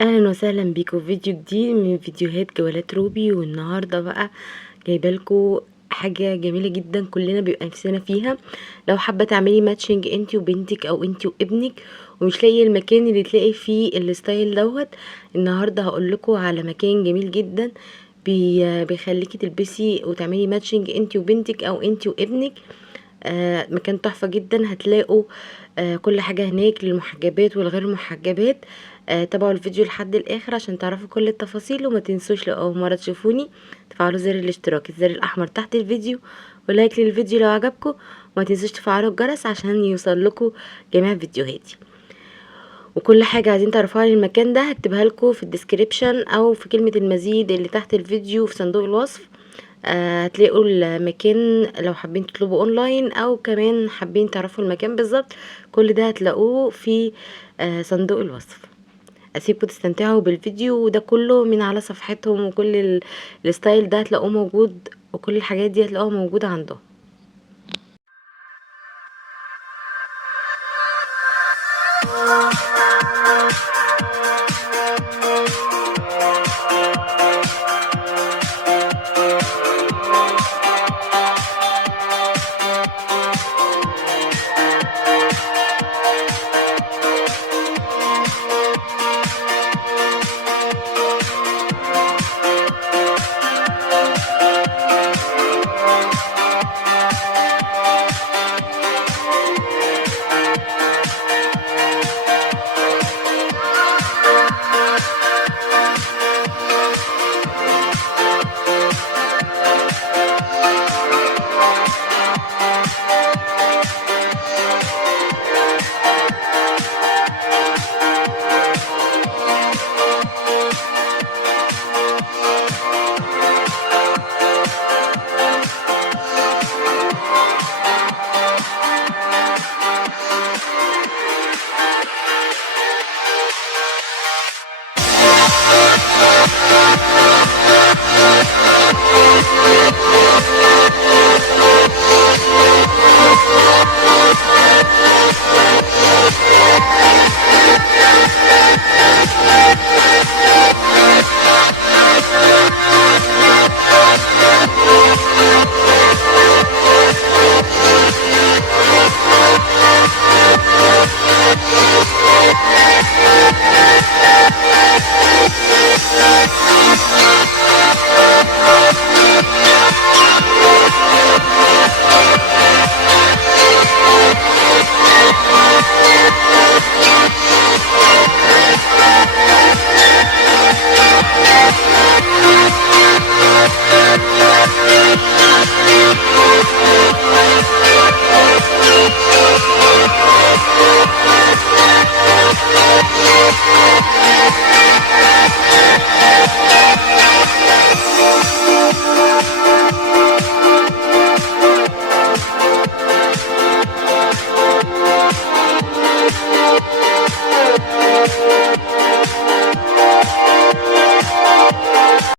اهلا وسهلا بيكم في فيديو جديد من فيديوهات جولات روبي. والنهارده بقى جايبه لكم حاجه جميله جدا كلنا بيبقى نفسنا فيها. لو حابه تعملي ماتشنج انتي وبنتك او انتي وابنك ومش لاقي المكان اللي تلاقي فيه الستايل دوت، النهارده هقول لكم على مكان جميل جدا بيخليكي تلبسي وتعملي ماتشنج انتي وبنتك او انتي وابنك. مكان تحفة جدا. هتلاقوا كل حاجة هناك للمحجبات والغير محجبات. تابعوا الفيديو لحد الاخر عشان تعرفوا كل التفاصيل، وما تنسوش لو اول مرة تشوفوني تفعلوا زر الاشتراك، الزر الاحمر تحت الفيديو، ولايك للفيديو لو عجبكم، وما تنسوش تفعلوا الجرس عشان يوصل لكم جميع فيديوهاتي. وكل حاجة عايزين تعرفوها عن المكان ده هكتبها لكم في الديسكريبشن او في كلمة المزيد اللي تحت الفيديو في صندوق الوصف. هتلاقوا المكان لو حابين تطلبوا اونلاين او كمان حابين تعرفوا المكان بالظبط. كل ده هتلاقوه في صندوق الوصف. اسيبكم تستمتعوا بالفيديو، وده كله من على صفحتهم، وكل الستايل ده هتلاقوه موجود، وكل الحاجات دي هتلاقوها موجودة عندهم.